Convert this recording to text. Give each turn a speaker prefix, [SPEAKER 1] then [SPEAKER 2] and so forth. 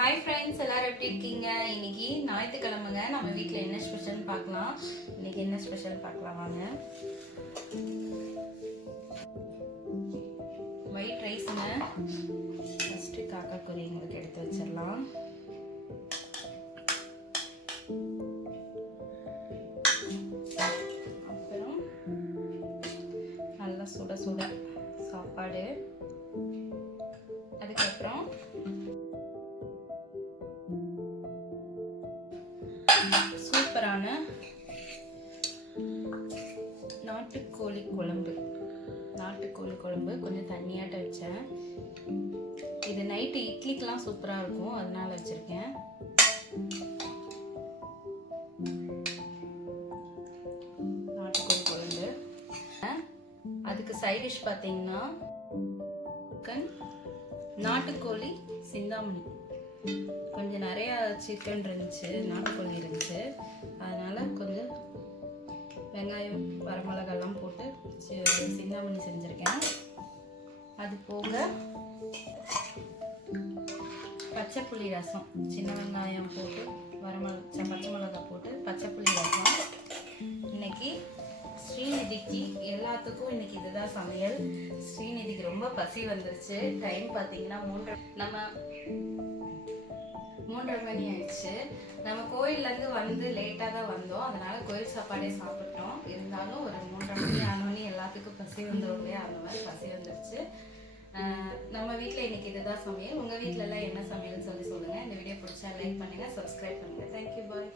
[SPEAKER 1] Hi friends எல்லாரும் எப்படி இருக்கீங்க? இன்னைக்கு ஞாயிற்றுக்கிழமைங்க. நம்ம வீட்டில் என்ன ஸ்பெஷல் பார்க்கலாம். இன்னைக்கு என்ன ஸ்பெஷல் பார்க்கலாம் வாங்க. ஒயிட் ரைஸுங்க ஃபஸ்ட்டு காக்கா குறி உங்களுக்கு எடுத்து வச்சிடலாம். அப்புறம் நல்லா சுட சுட சாப்பாடு. சூப்பரான நாட்டுக்கோழி குழம்பு. நாட்டுக்கோழி குழம்பு கொஞ்சம் தண்ணியாட்ட வச்சேன். இது நைட்டு இட்லிக்கெலாம் சூப்பராக இருக்கும் அதனால வச்சுருக்கேன். நாட்டுக்கோழி குழம்பு. அதுக்கு சைட் டிஷ் பார்த்தீங்கன்னா நாட்டுக்கோழி சிந்தாமணி. கொஞ்சம் நிறையா சிக்கன் இருந்துச்சு நாட்டுக்கோழி இருந்துச்சு. அதனால் கொஞ்சம் வெங்காயம் வரமிளகாலாம் போட்டு சி- சிந்தாமணி செஞ்சுருக்கேன். அது போக பச்சை புளி ரசம் சின்ன வெங்காயம் போட்டு வரமிள பச்சை மிளகாய் போட்டு பச்சை புளி ரசம். எல்லாத்துக்கும் இன்னைக்கு இதுதான் சமையல். ஸ்ரீநிதிக்கு ரொம்ப பசி வந்துருச்சு. டைம் பார்த்தீங்கன்னா மூன்றரை நம்ம மூன்றரை மணி ஆயிடுச்சு. நம்ம கோயில்லேருந்து வந்து லேட்டாக தான் வந்தோம். அதனால கோயில் சாப்பாடே சாப்பிட்டோம். இருந்தாலும் ஒரு மூன்றரை மணி ஆனோடனே எல்லாத்துக்கும் பசி வந்துடும் இல்லையா அந்த மாதிரி பசி வந்துருச்சு. நம்ம வீட்டில் இன்னைக்கு இதுதான் சமையல். உங்கள் வீட்டிலலாம் என்ன சமையல்னு சொல்லி சொல்லுங்கள் இந்த வீடியோ பிடிச்சா லைக் பண்ணுங்கள் சப்ஸ்கிரைப் பண்ணுங்கள் தேங்க்யூ பாய்